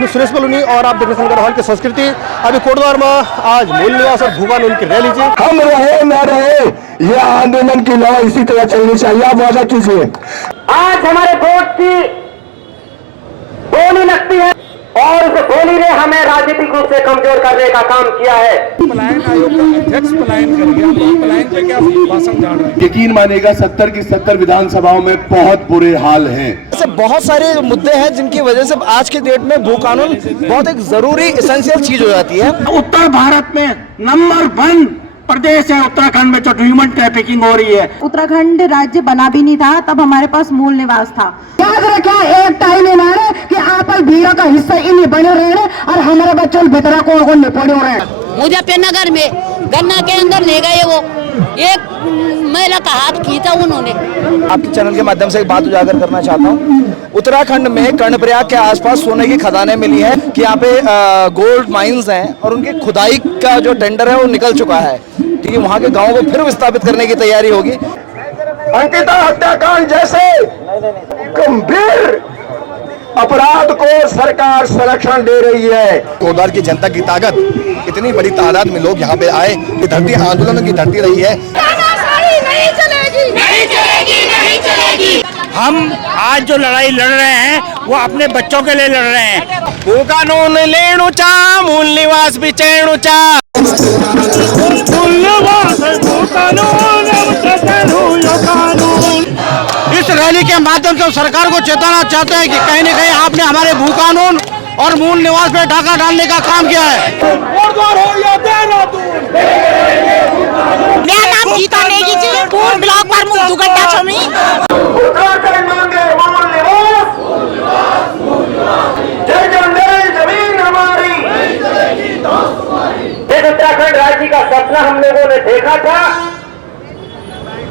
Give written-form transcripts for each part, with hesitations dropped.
मैं सुरेश बलूनी और आप देख रहे हैं की संस्कृति। अभी कोटद्वार में आज मूल निवास और भूखा नून की रैली थी। हम रहे न रहे ये आंदोलन की लौ इसी तरह चलनी चाहिए। आप वादा कीजिए। आज हमारे वोट की बोली लगती है और उस बोली ने हमें राजनीतिक रूप से कमजोर करने का काम किया है। पलायन आयोग का अध्यक्ष पलायन कर गया, पलायन पे क्या भाषण झाड़ रहे हैं। यकीन मानिएगा 70 की 70 विधानसभाओं में बहुत बुरे हाल हैं। ऐसे बहुत सारे मुद्दे हैं जिनकी वजह से आज के डेट में भू कानून बहुत एक जरूरी एसेंशियल चीज हो जाती है। उत्तर भारत में नंबर 1 प्रदेश है उत्तराखंड में जो ह्यूमन ट्रैफिकिंग हो रही है। उत्तराखंड राज्य बना भी नहीं था तब हमारे पास मूल निवास था। याद रखा एक टाइम मारे कि आप भीड़ का हिस्सा इन बने रहे और हमारे बच्चों बेतरा को पड़े रहे। मुजफ्फरनगर में गन्ना के अंदर ले गए वो एक महिला का हाथ खींचा उन्होंने। आपके चैनल के माध्यम से एक बात उजागर करना चाहता हूँ। उत्तराखंड में कर्णप्रयाग के आसपास सोने की खदानें मिली हैं कि यहाँ पे गोल्ड माइंस हैं और उनकी खुदाई का जो टेंडर है वो निकल चुका है। ठीक है, वहाँ के गाँव को फिर विस्थापित करने की तैयारी होगी। अंकिता हत्याकांड जैसे गंभीर अपराध को सरकार संरक्षण दे रही है। कोटद्वार की जनता की ताकत, इतनी बड़ी तादाद में लोग यहाँ पे आए, ये धरती आंदोलन की धरती रही है। नहीं चलेगी, नहीं चलेगी, नहीं चलेगी। हम आज जो लड़ाई लड़ रहे हैं वो अपने बच्चों के लिए लड़ रहे हैं। भू कानून लेणु चा, मूल निवास भी चैणु चा। इस रैली के माध्यम से सरकार को चेताना चाहते हैं कि कहीं न कहीं आपने हमारे भू कानून और मूल निवास पे डाका डालने का काम किया है। मेरा नाम गीता नेगी जी, पूर्ण ब्लॉक प्रमुख दुगड्डा छमी। उत्तराखंड मांगे मूल निवास, जय जंगल जमीन हमारी। इस उत्तराखंड राज्य का सपना हम लोगों ने देखा था,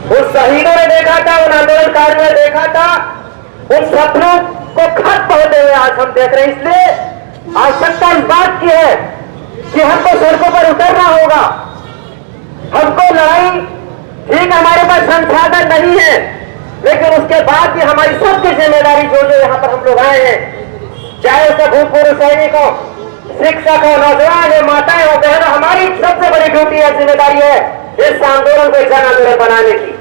उन शहीदों ने देखा था, उन आंदोलनकारियों ने देखा था, उन सपनों को खत्म होते हुए आज हम देख रहे हैं। इसलिए आवश्यकता इस बात की है कि हमको सड़कों पर उतरना होगा। हमको लड़ाई, ठीक हमारे पास संसाधन नहीं है, लेकिन उसके बाद भी हमारी सबकी जिम्मेदारी जो यहाँ पर हम लोग आए हैं, चाहे उसके भूतपूर्व सैनिक हो, शिक्षक हो, नौजवान हो, माताएं हो, बहनों, हमारी सबसे बड़ी ड्यूटी है, जिम्मेदारी है इस आंदोलन को जन आंदोलन बनाने की।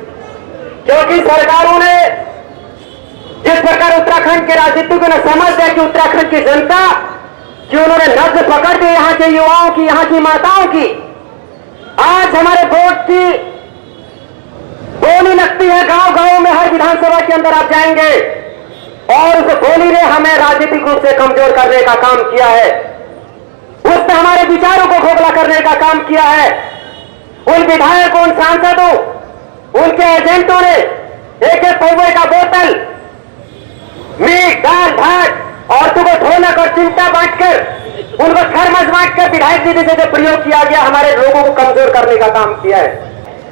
क्योंकि सरकारों ने जिस प्रकार उत्तराखंड के राजनीतिकों ने समझ दिया कि उत्तराखंड की जनता कि उन्होंने नब्ज पकड़ दी यहाँ के युवाओं की, यहाँ की माताओं की। आज हमारे वोट की बोली लगती है गांव गांव में, हर विधानसभा के अंदर आप जाएंगे और उस बोली ने हमें राजनीतिक रूप से कमजोर करने का काम किया है। उसने हमारे विचारों को खोखला करने का काम किया है। उन विधायकों, उन सांसदों, उनके एजेंटों ने एक एक पौवे का बोतल, मीट, दाल, भात और तुमको ढोलक और चिमटा बांटकर, उनको थर्मस बांटकर विधायक निधि से जो प्रयोग किया गया, हमारे लोगों को कमजोर करने का काम किया है।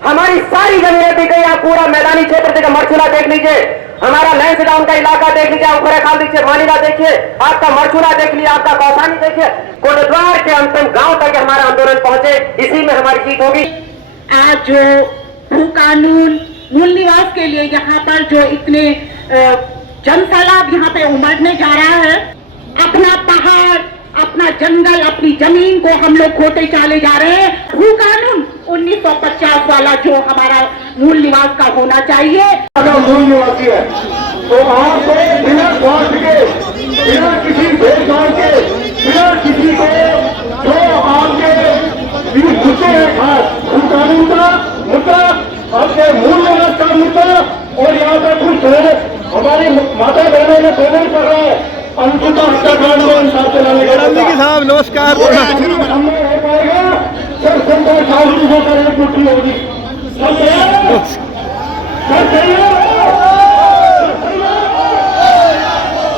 हमारी सारी जमीनें दी गई। आप पूरा मैदानी क्षेत्र देखिए, मरचूला देख लीजिए, हमारा लैंसडाउन का इलाका देख लीजिए, उपरेखाल देखिए, मानीला देखिए, आपका मरचूला देख लिया, आपका कौसानी देखिए, कोटद्वार के अंतिम गांव तक हमारा आंदोलन पहुंचे, इसी में हमारी जीत होगी। आज जो भू कानून मूल निवास के लिए यहाँ पर जो इतने जनसैलाब यहाँ पे उमड़ने जा रहा है, अपना पहाड़, अपना जंगल, अपनी जमीन को हम लोग खोते चले जा रहे हैं। भू कानून 1950 वाला जो हमारा मूल निवास का होना चाहिए। अगर मूल निवासी है तो आपको बिना स्वार्थ के, बिना किसी भेदभाव के, बिना किसी को जो आपके मुद्दे हैं, खास भू कानून का मुद्दा, आपके मूल निवास का मुद्दा, और यहाँ पे कुछ हमारी माता बहनों ने पेमेंट कर रहा है अंकिता हत्याकांड को इंसाफ दिलाने का। साहब नमस्कार। हमने हो पाएगा सर, सबको 40 होकर एक मुट्ठी होगी। सब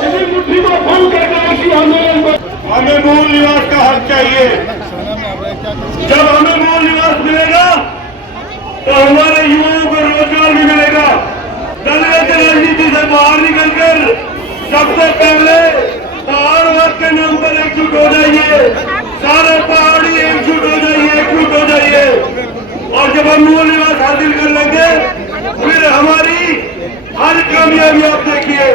इसी मुट्ठी को भंग करके ऐसी हमें मूल निवास का हक चाहिए। जब हमें मूल निवास मिलेगा तो हमारे युवाओं को रोजगार भी मिलेगा। दलित की राजनीति से बाहर निकलकर सबसे पहले पहाड़वाद के नाम पर एकजुट हो जाइए, सारे पहाड़ी एकजुट हो जाइए, एकजुट हो जाइए। और जब हम मूल निवास हासिल कर लेंगे फिर हमारी हर कामयाबी आप देखिए,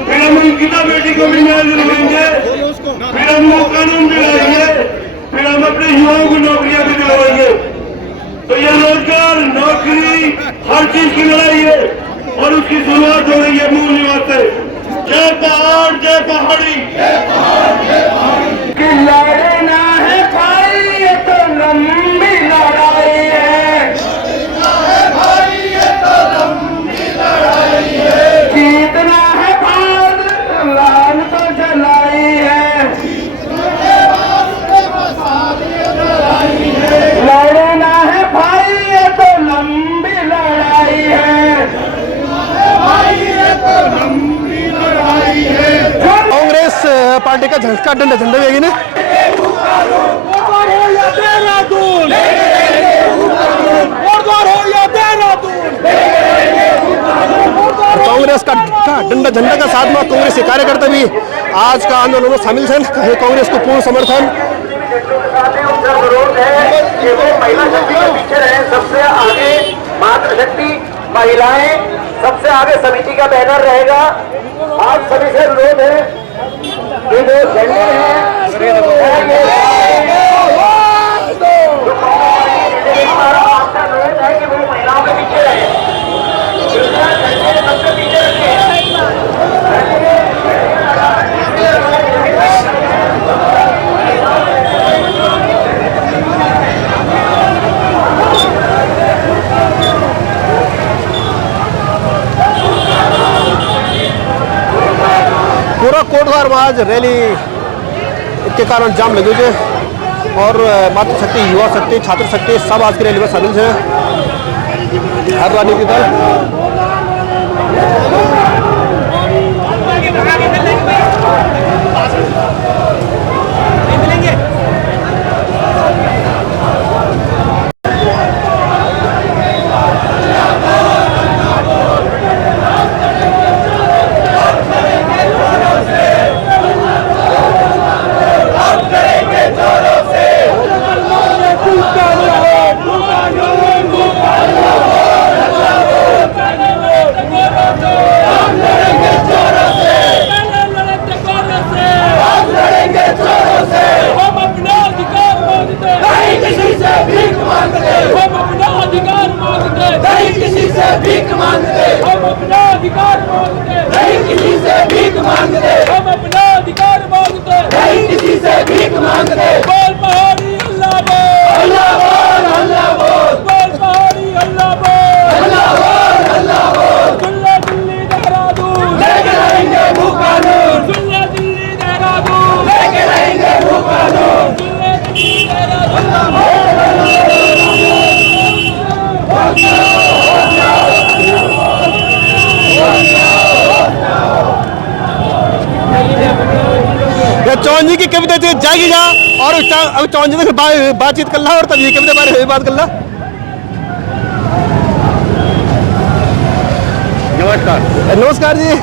फिर हम अंकिता बेटी को भी न्याय दिलवाएंगे, फिर 25 की लड़ाई है और उसकी शुरुआत हो रही है मूल निवास से। जय पहाड़ जय पहाड़ी कि लड़ना है भाई ये तो लंबी लड़ाई है, जीतना है भारत लाल तो जलाई है, लड़ना है भाई ये तो लंबी लड़ाई है, कांग्रेस पार्टी का झंडा झंडा भी है ना। कांग्रेस का डंडा झंडा का साथ में कांग्रेस के कार्यकर्ता भी आज का आंदोलन में शामिल थे। कांग्रेस को पूर्ण समर्थन। विरोध है कि वो महिला शक्ति के पीछे रहे, सबसे आगे मातृशक्ति महिलाएं, सबसे आगे समिति का बैनर रहेगा। आज सभी से अनुरोध है कि जो झंडे हैं आपका अनुरोध है कि वो महिलाओं के पीछे रहे, सबसे पीछे रखे। पूरा कोटद्वार में आज रैली के कारण जाम लगे थे और मातृशक्ति, युवा शक्ति, छात्र शक्ति सब आज की रैली में शामिल थे। हर राजनीतिक दल भीख मांगते, हम अपना अधिकार मांगते, नहीं किसी से भीख मांगते, हम अपना अधिकार मांगते, नहीं किसी से भीख मांगते। बोल पहाड़ी अल्लाह बोल, अल्लाह बोल, अल्लाह बोल, बोल पहाड़ी अल्लाह बोल, अल्लाह बोल, अल्लाह बोल। सुल्ला दिल्ली देहरादून लेके रहेंगे भूख कानून, सुल्ला दिल्ली देहरादून लेके रहेंगे भूख कानून, सुल्ला दिल्ली देहरादून। चौहान जी की कविता थी जागी जा, और अब चौहान जी से बातचीत कर ला और तब ये कविता बारे में बात कर ला। नमस्कार। नमस्कार जी।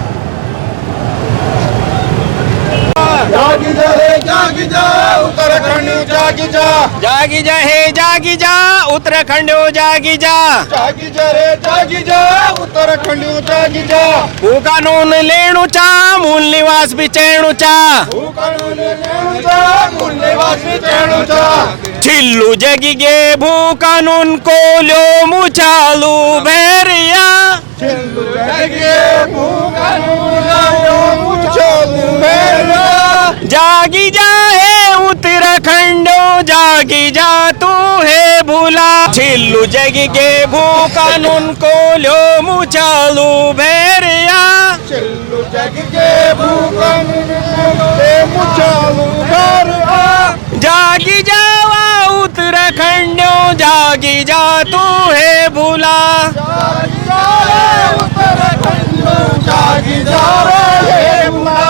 जागी जा हे जागी जा उत्तराखंड जागी जा, जागी जा हे जागी जा उत्तराखंड जागी जा, जागी जा हे जागी जा उत्तराखंड जागी जा। भू कानून लेणू चा मूल निवास भी चैणू चा, भू कानून लेणू चा मूल निवास भी चैणू चा। छिल्लू जगी गे भू कानून को लो मुचालू भैरिया, छिल्लू जगी भू कानून लो मुचालू भैरिया। जागी जा हे उत्तराखंड जागी जा तू है भूला, छिल्लू जगी गे भू कानून को लो मुचालू भैरिया, छिल्लू जगी गे भू कानून को लो मुचालू भैरिया। जागी जावा उत्तराखंड जागी जा तू है भूला, जागी जा रे उत्तराखंड जागी जा रे भूला।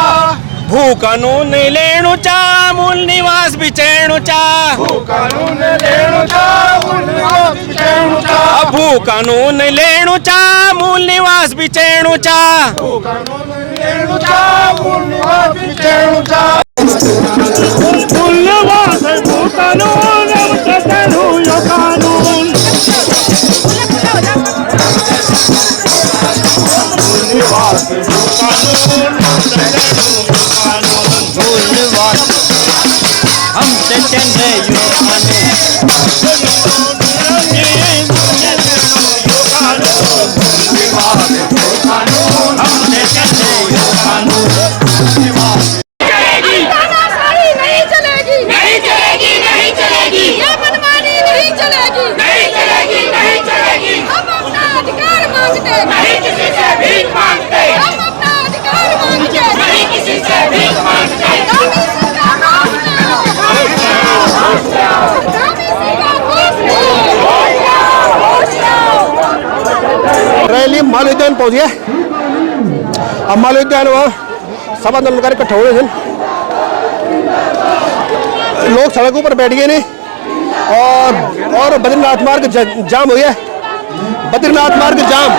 भू कानून लेणू चा मूल निवास भी चैणू चा, भू कानून लेणू चा मूल निवास भी चैणू चा, भू कानून लेणू चा मूल निवास भी चैणू चा, भू कानून लेणू चा मूल निवास भी चैणू चा। मूल निवास है भू कानून, चैणू यो कानून, मूल निवास है भू कानून, हमसे चंदे यो कानून। तानाशाही नहीं चलेगी, नहीं चलेगी, नहीं चलेगी। ये मनमानी नहीं चलेगी, नहीं चलेगी, नहीं चलेगी। हम अपना अधिकार मांगते, नहीं किसी से भीख मांगते। हम अपना अधिकार मांगते, नहीं किसी से भीख मांगते। रैली माल उद्यान पहुंच गया। अब माल उद्यान वहाँ सभा आंदोलनकारी इकट्ठे हो रहे थे, लोग सड़कों पर बैठ गए ने और बद्रीनाथ मार्ग जाम हो गया। बद्रीनाथ मार्ग जाम।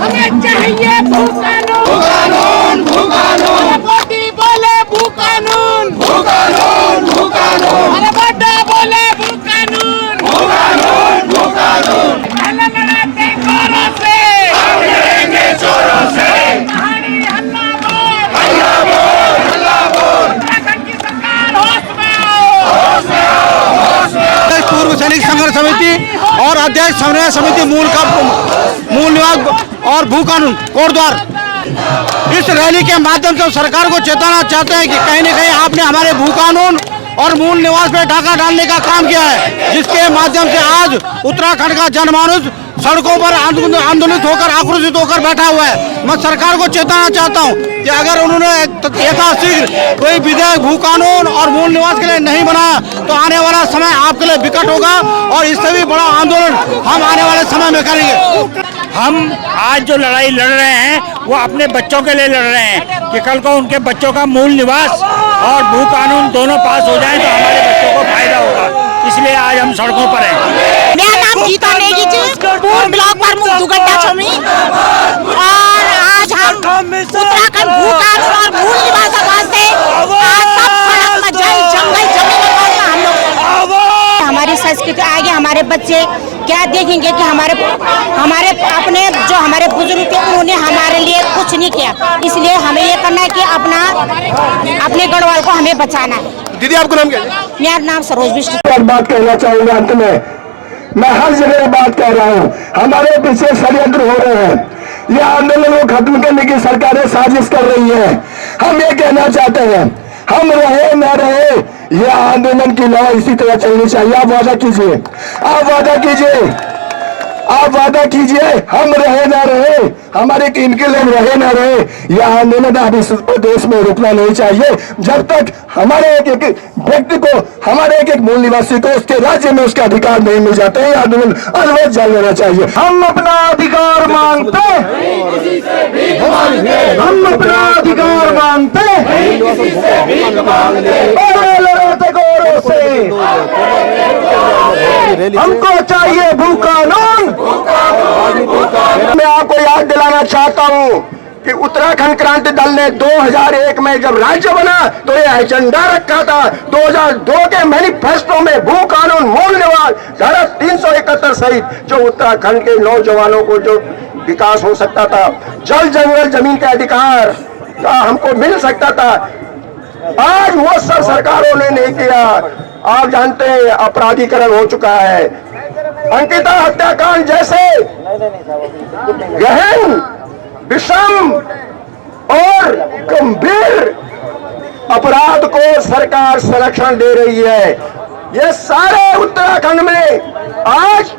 हमें चाहिए भू कानून, भू कानून, भू कानून। मोदी बोले भू कानून, भू कानून, भू कानून। अरे बड्डा बोले भू कानून, भू कानून, भू कानून। लड़ाते जोरों से, हम लड़ेंगे जोरों से। कहानी हल्ला बोल, हल्ला बोल, हल्ला बोल। उत्तराखंड की सरकार होश में आओ, होश में आओ, होश में आओ। पूर्व सैनिक संघर्ष समिति और अध्यक्ष समन्वय समिति मूल निवास और भू कानून कोटद्वार इस रैली के माध्यम से सरकार को चेताना चाहते हैं कि कहीं न कहीं आपने हमारे भू कानून और मूल निवास पे डाका डालने का काम किया है, जिसके माध्यम से आज उत्तराखंड का जनमानस सड़कों पर आंदोलित होकर आक्रोशित होकर बैठा हुआ है। मैं सरकार को चेताना चाहता हूं कि अगर उन्होंने यथाशीघ्र कोई विधेयक भू कानून और मूल निवास के लिए नहीं बनाया तो आने वाला समय आपके लिए विकट होगा और इससे भी बड़ा आंदोलन हम आने वाले समय में करेंगे। हम आज जो लड़ाई लड़ रहे हैं वो अपने बच्चों के लिए लड़ रहे हैं कि कल को उनके बच्चों का मूल निवास और भू कानून दोनों पास हो जाएं तो हमारे बच्चों को फायदा होगा, इसलिए आज हम सड़कों पर हैं। मेरा नाम गीता नेगी जी, पूर्व ब्लॉक प्रमुख दुगड्डा छमी। और आज हम उत्तराखंड भू कानून और मूल निवास वास्ते आज सब सड़क में जंगल जमीन पर हम लोग हमारी संस्कृति आगे हमारे बच्चे क्या देखेंगे कि हमारे अपने जो हमारे बुजुर्ग थे उन्होंने हमारे लिए कुछ नहीं किया, इसलिए हमें ये करना है कि अपने गढ़वाल को हमें बचाना है। दीदी आपका नाम क्या है? मेरा नाम सरोज बिष्ट। एक बात कहना चाहूंगा अंत में, मैं हर जगह बात कह रहा हूँ, हमारे पीछे षड्यंत्र हो रहे हैं। ये आंदोलन को खत्म करने की सरकारें साजिश कर रही है। हम ये कहना चाहते हैं, हम रहे न रहे ये आंदोलन की लौ इसी तरह चलनी चाहिए। आप वादा कीजिए, आप वादा कीजिए, आप वादा कीजिए, हम रहे ना रहे, हमारे इनके लोग रहे ना रहे, यह आंदोलन अब इस प्रदेश में रुकना नहीं चाहिए जब तक हमारे एक एक व्यक्ति को, हमारे एक एक मूल निवासी को उसके राज्य में उसके अधिकार नहीं मिल जाते हैं। आंदोलन अलवत जारी रहना चाहिए। हम अपना अधिकार मांगते, हम अपना अधिकार मांगते, लड़ाते गौरव से। हमको चाहिए भू कानून। मैं आपको याद दिलाना चाहता हूं कि उत्तराखंड क्रांति दल ने 2001 में जब राज्य बना तो ये एजेंडा रखा था। 2002 के मैनिफेस्टो में भू कानून, मूल निवास, धारा 371 सहित जो उत्तराखंड के नौजवानों को जो विकास हो सकता था, जल जंगल जमीन के अधिकार का हमको मिल सकता था, आज वो सब सरकारों ने नहीं किया। आप जानते हैं अपराधीकरण हो चुका है। अंकिता हत्याकांड जैसे गहन, विषम और गंभीर अपराध को सरकार संरक्षण दे रही है। ये सारे उत्तराखंड में आज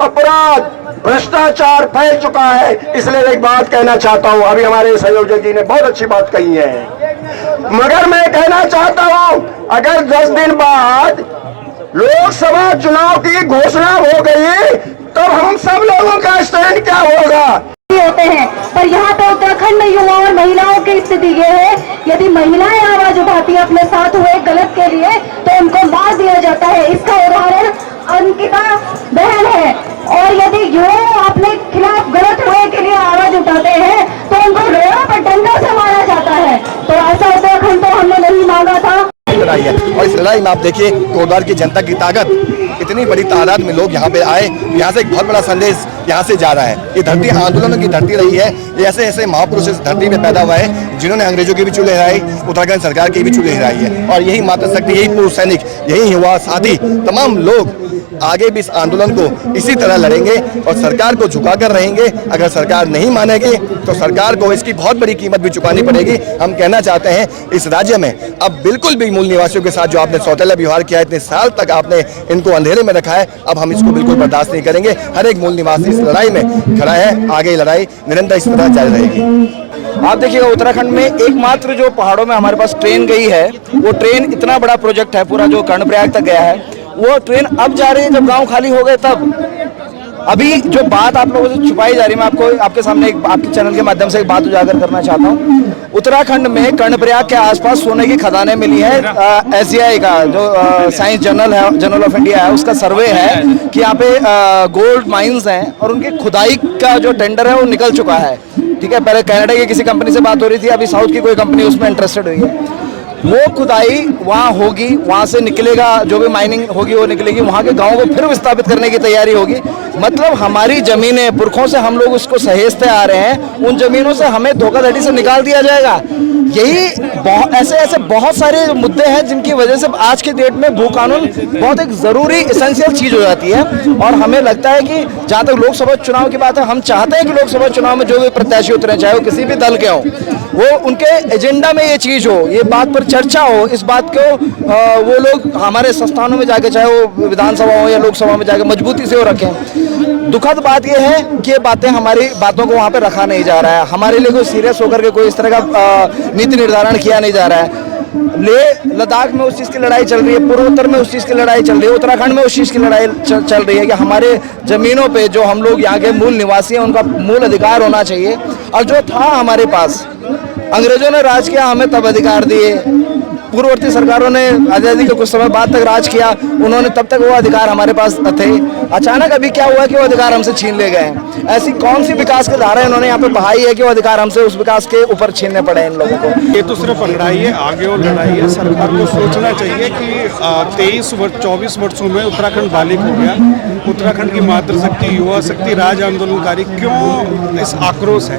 अपराध, भ्रष्टाचार फैल चुका है। इसलिए एक बात कहना चाहता हूं, अभी हमारे संयोजक जी ने बहुत अच्छी बात कही है, मगर मैं कहना चाहता हूं अगर 10 दिन बाद लोकसभा चुनाव की घोषणा हो गई तो हम सब लोगों का स्टैंड क्या होगा होते हैं। पर यहाँ पे उत्तराखंड में युवाओं और महिलाओं की स्थिति ये है, यदि महिलाएं आवाज उठाती है अपने साथ हुए गलत के लिए तो उनको मार दिया जाता है। इसका उदाहरण अंकिता बहन है। और यदि युवा अपने खिलाफ गलत हुए के लिए आवाज उठाते हैं तो उनको रोड पर डंडा से मारा जाता है। तो ऐसा उत्तराखंड तो हमने नहीं मांगा था। लड़ाई है और इस लड़ाई में आप देखिए कोटद्वार की जनता की ताकत, इतनी बड़ी तादाद में लोग यहाँ पे आए, यहाँ से एक बहुत बड़ा संदेश यहाँ से जा रहा है। ये धरती आंदोलनों की धरती रही है। ये ऐसे ऐसे महापुरुष इस धरती में पैदा हुआ है जिन्होंने अंग्रेजों की भी चूल्हे हिलाई, उत्तराखंड सरकार की भी चूल्हे हिलाई है। और यही मातृशक्ति, यही पुरुष सैनिक, यही युवा साथी, तमाम लोग आगे भी इस आंदोलन को इसी तरह लड़ेंगे और सरकार को झुका कर रहेंगे। अगर सरकार नहीं मानेगी तो सरकार को इसकी बहुत बड़ी कीमत भी चुकानी पड़ेगी। हम कहना चाहते हैं इस राज्य में अब बिल्कुल भी मूल निवासियों के साथ जो आपने सौतेला व्यवहार किया है, इतने साल तक आपने इनको अंधेरे में रखा है, अब हम इसको बिल्कुल बर्दाश्त नहीं करेंगे। हर एक मूल निवासी इस लड़ाई में खड़ा है, आगे लड़ाई निरंतर इस तरह जारी रहेगी। आप देखिएगा उत्तराखंड में एकमात्र जो पहाड़ों में हमारे पास ट्रेन गई है, वो ट्रेन इतना बड़ा प्रोजेक्ट है पूरा जो कर्णप्रयाग तक गया है, वो ट्रेन अब जा रही है जब गांव खाली हो गए तब। अभी जो बात आप लोगों से छुपाई जा रही है, मैं आपको आपके सामने आपके चैनल के माध्यम से एक बात उजागर करना चाहता हूँ। उत्तराखंड में कर्णप्रयाग के आसपास सोने की खदानें मिली है। SGI का जो साइंस जर्नल ऑफ इंडिया है, उसका सर्वे है कि यहाँ पे गोल्ड माइंस हैं और उनकी खुदाई का जो टेंडर है वो निकल चुका है। ठीक है, पहले कनाडा की किसी कंपनी से बात हो रही थी, अभी साउथ की कोई कंपनी उसमें इंटरेस्टेड हुई है। वो खुदाई वहाँ होगी, वहाँ से निकलेगा जो भी माइनिंग होगी वो निकलेगी, वहाँ के गाँव को फिर विस्थापित करने की तैयारी होगी। मतलब हमारी जमीनें पुरखों से हम लोग उसको सहेजते आ रहे हैं, उन जमीनों से हमें धोखाधड़ी से निकाल दिया जाएगा। यही ऐसे बहुत सारे मुद्दे हैं जिनकी वजह से आज के डेट में भू कानून बहुत एक जरूरी एसेंशियल चीज हो जाती है। और हमें लगता है कि जहाँ तक लोकसभा चुनाव की बात है, हम चाहते हैं कि लोकसभा चुनाव में जो भी प्रत्याशी उतरे, चाहे वो किसी भी दल के हों, वो उनके एजेंडा में ये चीज हो, ये बात पर चर्चा हो, इस बात को वो लोग हमारे संस्थानों में जाके, चाहे वो विधानसभा हो या लोकसभा में जाके मजबूती से वो रखें। दुखद बात यह है कि ये बातें, हमारी बातों को वहाँ पे रखा नहीं जा रहा है। हमारे लिए कोई सीरियस होकर के कोई इस तरह का नीति निर्धारण किया नहीं जा रहा है। लेह लद्दाख में उस चीज़ की लड़ाई चल रही है, पूर्वोत्तर में उस चीज़ की लड़ाई चल रही है, उत्तराखंड में उस चीज़ की लड़ाई चल रही है कि हमारे ज़मीनों पे जो हम लोग यहाँ के मूल निवासी हैं उनका मूल अधिकार होना चाहिए। और जो था हमारे पास, अंग्रेजों ने राज किया, हमें तब अधिकार दिए। पूर्ववर्ती सरकारों ने आज़ादी के कुछ समय बाद तक राज किया, उन्होंने तब तक वो अधिकार हमारे पास थे। अचानक अभी क्या हुआ कि वो अधिकार हमसे छीन ले गए हैं। ऐसी कौन सी विकास की धारा इन्होंने यहाँ पे बहाई है कि वो अधिकार हमसे उस विकास के ऊपर छीनने पड़े इन लोगों को। ये तो सिर्फ लड़ाई है, आगे और लड़ाई है। सरकार को सोचना चाहिए कि 24 वर्षों में उत्तराखंड बालिक हो गया। उत्तराखंड की मातृशक्ति, युवा शक्ति, राज आंदोलनकारी क्यों इस आक्रोश है।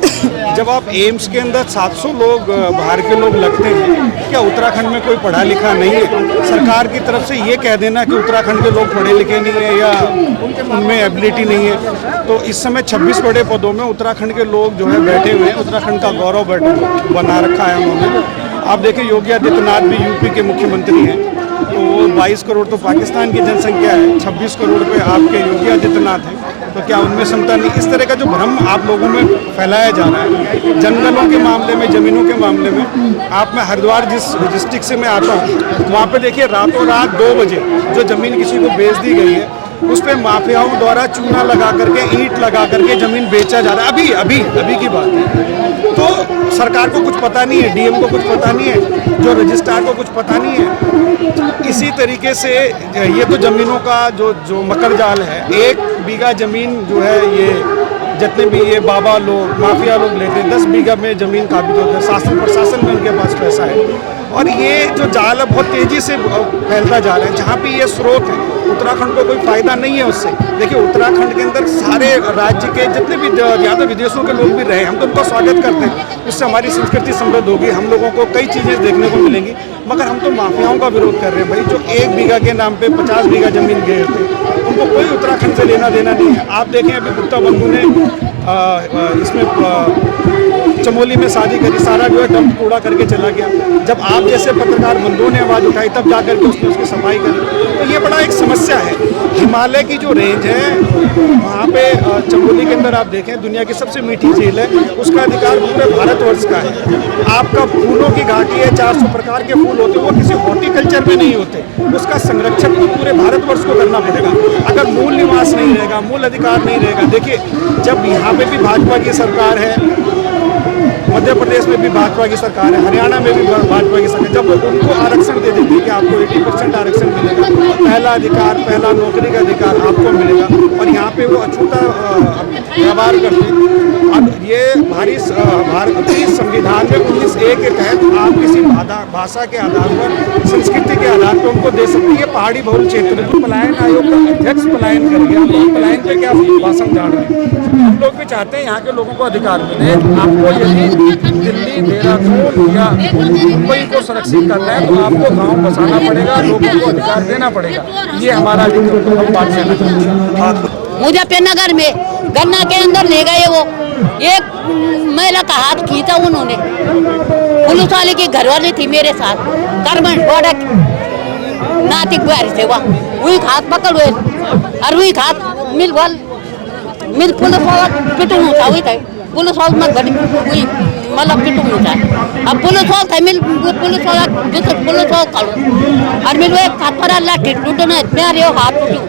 जब आप एम्स के अंदर 700 लोग बाहर के लोग लगते हैं, क्या उत्तराखंड में कोई पढ़ा लिखा नहीं है? सरकार की तरफ से ये कह देना कि उत्तराखंड के लोग पढ़े लिखे नहीं है या उनमें एबिलिटी नहीं है। तो इस समय 26 बड़े पदों में उत्तराखंड के लोग जो है बैठे हुए हैं। उत्तराखंड का गौरव बना रखा है उन्होंने। आप देखिए योगी आदित्यनाथ भी यूपी के मुख्यमंत्री हैं, तो 22 करोड़ तो पाकिस्तान की जनसंख्या है, 26 करोड़ पे आपके योगी आदित्यनाथ हैं। तो क्या उनमें क्षमता नहीं? इस तरह का जो भ्रम आप लोगों में फैलाया जा रहा है जंगलों के मामले में, ज़मीनों के मामले में। आप, मैं हरिद्वार जिस डिस्ट्रिक्ट से मैं आता हूँ, वहाँ पे देखिए रातों रात 2 बजे जो ज़मीन किसी को बेच दी गई है, उस पर माफियाओं द्वारा चूना लगा करके, ईंट लगा करके ज़मीन बेचा जा रहा है। अभी की बात है। तो सरकार को कुछ पता नहीं है, डीएम को कुछ पता नहीं है, जो रजिस्ट्रार को कुछ पता नहीं है। इसी तरीके से ये तो ज़मीनों का जो मकर जाल है। 1 बीघा ज़मीन जो है, ये जितने भी ये बाबा लोग, माफिया लोग लेते हैं, 10 बीघा में ज़मीन काबिज होता है। शासन प्रशासन में उनके पास पैसा है और ये जो जाल है बहुत तेज़ी से फैलता जा रहा है। जहाँ पे ये स्रोत है, उत्तराखंड को कोई फ़ायदा नहीं है उससे। देखिए उत्तराखंड के अंदर सारे राज्य के जितने भी ज़्यादा विदेशों के लोग भी रहे, हम तो उनका स्वागत करते हैं। उससे हमारी संस्कृति समृद्ध होगी, हम लोगों को कई चीज़ें देखने को मिलेंगी। मगर हम तो माफियाओं का विरोध कर रहे हैं भाई, जो 1 बीघा के नाम पे 50 बीघा ज़मीन गए थे, उनको कोई उत्तराखंड से लेना देना नहीं है। आप देखें अभी गुप्ता बंधु ने इसमें चमोली में शादी करी, सारा जो है डंप कूड़ा करके चला गया। जब आप जैसे पत्रकार बंधुओं ने आवाज़ उठाई, तब जाकर के उसने उसकी सफाई करी। तो ये बड़ा एक समस्या है। हिमालय की जो रेंज है, वहाँ पे चमोली के अंदर आप देखें, दुनिया की सबसे मीठी झील है, उसका अधिकार पूरे भारतवर्ष का है। आपका फूलों की घाटी है, 400 प्रकार के फूल होते हैं, वो किसी हॉर्टिकल्चर में नहीं होते। उसका संरक्षण तो पूरे भारतवर्ष को करना पड़ेगा। अगर मूल निवास नहीं रहेगा, मूल अधिकार नहीं रहेगा। देखिए जब यहाँ पे भी भाजपा की सरकार है, मध्य प्रदेश में भी भाजपा की सरकार है, हरियाणा में भी भाजपा की सरकार, जब उनको आरक्षण दे देती है कि आपको 80% आरक्षण मिलेगा, पहला अधिकार, पहला नौकरी का अधिकार आपको मिलेगा, और यहाँ पे वो अछूता व्यवहार करते हैं। अब ये भारतीय संविधान में 19A के तहत आप किसी भाषा के आधार पर, संस्कृति के आधार पर उनको दे सकती है। पहाड़ी बहुल क्षेत्र में पलायन आयोग का अध्यक्ष पलायन कर गया, तो पलायन पे क्या भाषण जान रहे हैं। हम लोग भी चाहते हैं यहाँ के लोगों को अधिकार मिले। आपको यदि दिल्ली, देहरादून या मुंबई को सुरक्षित करना है तो आपको गाँव बसाना पड़ेगा, लोगों को अधिकार देना पड़ेगा। ये हमारा हम बात कहना। मुजफ्फरनगर में गन्ना के अंदर ले गए, वो एक महिला का हाथ खींचा उन्होंने, पुलिस वाले की घरवाली थी मेरे साथ, करमन बॉर्डर नातिक बुआरी से वही हाथ पकड़ हुए और वही हाथ मिल पुलिस वाला पिटून था, वही था पुलिस वाला मत घड़ी वही मतलब पिटून था। अब पुलिस वाला था मिल पुलिस वाला और मिल वो एक हाथ पर अल्लाह टूटना मेरे हाथ टूटू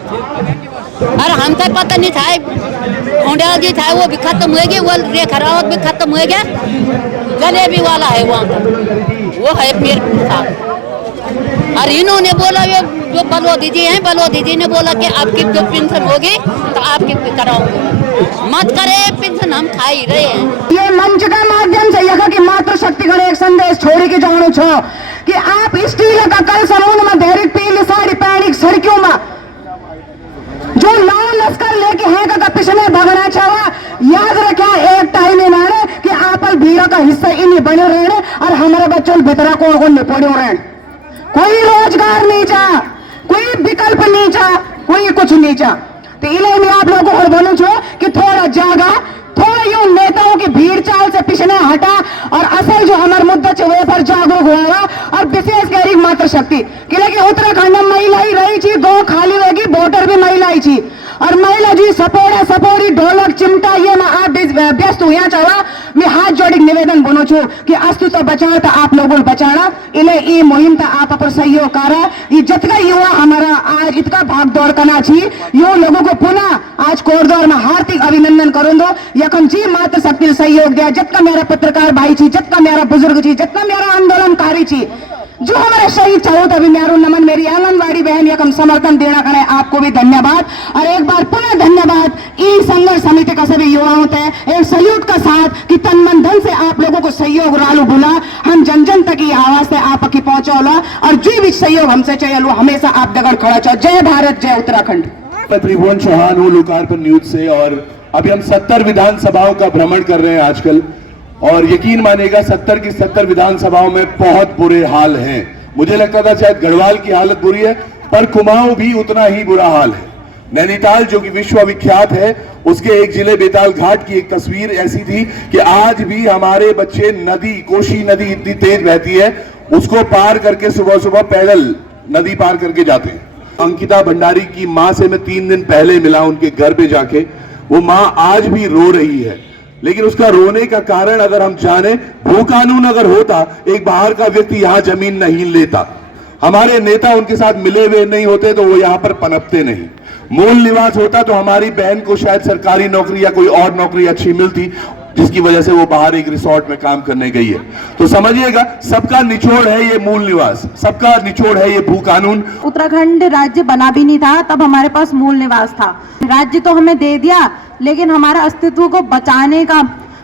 और हमको पता नहीं था। ढूंढा जी था वो भी खत्म हो गया, वो रेखा रावत भी खत्म हो गया, जलेबी वाला है वहाँ का, वो है मेरे साथ। और इन्होंने बोला जो बलवोदी जी हैं, बलवोदी जी ने बोला कि आपकी जो पेंशन होगी तो आपकी कराऊंगे। मत करे पेंशन, हम खा ही रहे हैं। ये मंच का माध्यम से यहाँ की मातृशक्ति का एक संदेश छोड़ी के जानो छो कि आप स्टील का कल समूह में धैर्य पीली साड़ी पहनी सड़कियों में जो लाल लश्कर लेके हैं का पिछले भगना चावा, याद रखा एक टाइम में ना कि आपल भीड़ का हिस्सा इन बने रहने और हमारे बच्चों बेतरा को निपड़े रहे। कोई रोजगार नहीं चाह, कोई विकल्प नहीं चाह, कोई कुछ नहीं चाह। तो इले में आप लोगों को बोलूं छो कि थोड़ा जागा, थोड़ा यूं नेताओं की भीड़ चाल से पिछले हटा और असल जो हमारे मुद्दा है पर जागरूक हुआ और विशेष कर मातृशक्ति कि उत्तराखंड में महिला ही रही थी, गौ खाली होगी, वोटर भी महिला ही थी और महिला जी सपोरी ढोलक चिमटा ये मैं आप व्यस्त हुआ चाहा। मैं हाथ जोड़ी निवेदन बोलो छू कि अस्तित्व बचाओ तो आप लोगों बचाना इले ये मुहिम था आप पर सहयोग करा। ये जितना युवा हमारा आज इतना भाग दौड़ करना चाहिए, यो लोगों को पुनः आज कोरदौर में हार्दिक अभिनंदन करूँ दो। यकन जी मात्र शक्ति सहयोग दिया, जितना मेरा पत्रकार भाई छी, जितना मेरा बुजुर्ग छी, जितना मेरा आंदोलनकारी छी, जो हमारे शहीद चाहो तभी मेरा नमन, मेरी आंगनवाड़ी बहन यकम समर्थन देना करे, आपको भी धन्यवाद। और एक बार पुनः धन्यवाद ई संघर्ष समिति का सभी युवाओं से एक सल्यूट का साथ कि तन मन धन से आप लोगों को सहयोग रालू बुला, हम जन जन तक की आवाज से आप की पहुंचौला और जो भी सहयोग हमसे चाहिए वो हमेशा आप दगड़ खड़ा चाहो। जय भारत, जय उत्तराखंड। त्रिभुवन चौहान हूँ लोकार्पण न्यूज से और अभी हम 70 विधानसभाओं का भ्रमण कर रहे हैं आजकल और यकीन मानिएगा 70 की 70 विधानसभाओं में बहुत बुरे हाल हैं। मुझे लगता था शायद गढ़वाल की हालत बुरी है पर कुमाऊं भी उतना ही बुरा हाल है। नैनीताल जो कि विश्वविख्यात है उसके एक जिले बेताल घाट की एक तस्वीर ऐसी थी कि आज भी हमारे बच्चे नदी, कोशी नदी इतनी तेज बहती है उसको पार करके सुबह सुबह पैदल नदी पार करके जाते हैं। अंकिता भंडारी की मां से मैं 3 दिन पहले मिला उनके घर पे जाके, वो मां आज भी रो रही है लेकिन उसका रोने का कारण अगर हम जाने, भू कानून अगर होता एक बाहर का व्यक्ति यहां जमीन नहीं लेता, हमारे नेता उनके साथ मिले हुए नहीं होते तो वो यहां पर पनपते नहीं, मूल निवास होता तो हमारी बहन को शायद सरकारी नौकरी या कोई और नौकरी अच्छी मिलती जिसकी वजह से वो बाहर एक रिसोर्ट में काम करने गई है। तो समझिएगा सबका निचोड़ है ये मूल निवास, सबका निचोड़ है ये भू कानून। उत्तराखंड राज्य बना भी नहीं था तब हमारे पास मूल निवास था। राज्य तो हमें दे दिया लेकिन हमारा अस्तित्व को बचाने का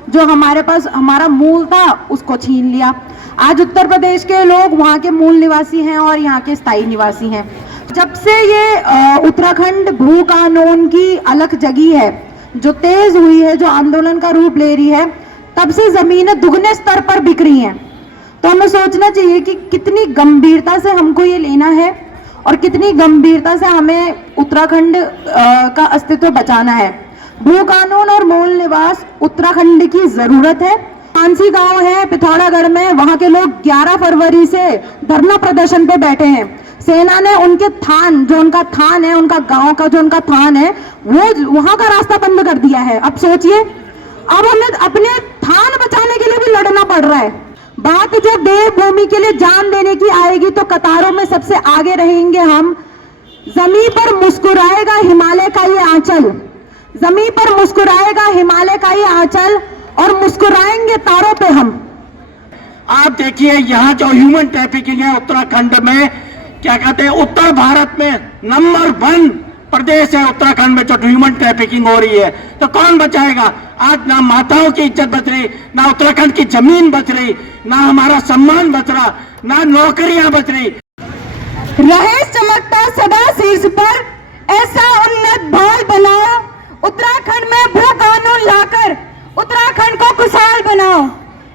जो हमारे पास हमारा मूल था उसको छीन लिया। आज उत्तर प्रदेश के लोग वहाँ के मूल निवासी हैं और यहाँ के स्थायी निवासी हैं। जब से ये उत्तराखंड भू कानून की अलग जगी है, जो तेज हुई है, जो आंदोलन का रूप ले रही है, तब से जमीनें दुगने स्तर पर बिक रही हैं। तो हमें सोचना चाहिए कि कितनी गंभीरता से हमको ये लेना है और कितनी गंभीरता से हमें उत्तराखंड का अस्तित्व बचाना है। भू कानून और मूल निवास उत्तराखंड की जरूरत है। मानसी गांव है पिथौरागढ़ में, वहां के लोग 11 फरवरी से धरना प्रदर्शन पे बैठे हैं। सेना ने उनके थान, जो उनका थान है, उनका गांव का जो उनका थान है, वो वहां का रास्ता बंद कर दिया है। अब सोचिए, अब हमें अपने थान बचाने के लिए भी लड़ना पड़ रहा है। बात जब देवभूमि के लिए जान देने की आएगी तो कतारों में सबसे आगे रहेंगे हम। जमीन पर मुस्कुराएगा हिमालय का ये आंचल, जमीन पर मुस्कुराएगा हिमालय का ये आंचल और मुस्कुराएंगे तारों पे हम। आप देखिए यहाँ जो ह्यूमन ट्रैफिकिंग है उत्तराखंड में, क्या कहते हैं, उत्तर भारत में नंबर 1 प्रदेश है उत्तराखंड में जो ह्यूमन ट्रैफिकिंग हो रही है। तो कौन बचाएगा? आज ना माताओं की इज्जत बच रही, ना उत्तराखंड की जमीन बच रही, ना हमारा सम्मान बच रहा, ना नौकरियां बच रही। रहे चमकता सदा शीर्ष पर, ऐसा उन्नत भाल बनाओ, उत्तराखंड में भू कानून लाकर उत्तराखंड को खुशहाल बनाओ।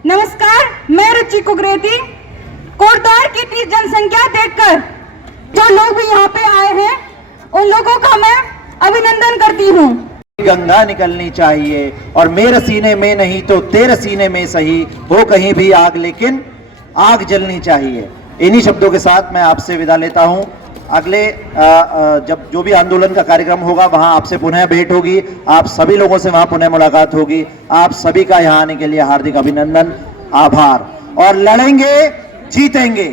नमस्कार, मैं रुचि कुकरेती। कोटद्वार की इतनी जनसंख्या देखकर जो लोग भी यहाँ पे आए हैं, उन लोगों का मैं अभिनंदन करती हूँ। गंगा निकलनी चाहिए और मेरे सीने में नहीं तो तेरे सीने में सही हो कहीं भी आग, लेकिन आग जलनी चाहिए। इन्हीं शब्दों के साथ मैं आपसे विदा लेता हूं। अगले जब जो भी आंदोलन का कार्यक्रम होगा वहां आपसे पुनः भेंट होगी, आप सभी लोगों से वहां पुनः मुलाकात होगी। आप सभी का यहां आने के लिए हार्दिक अभिनंदन, आभार। और लड़ेंगे, जीतेंगे।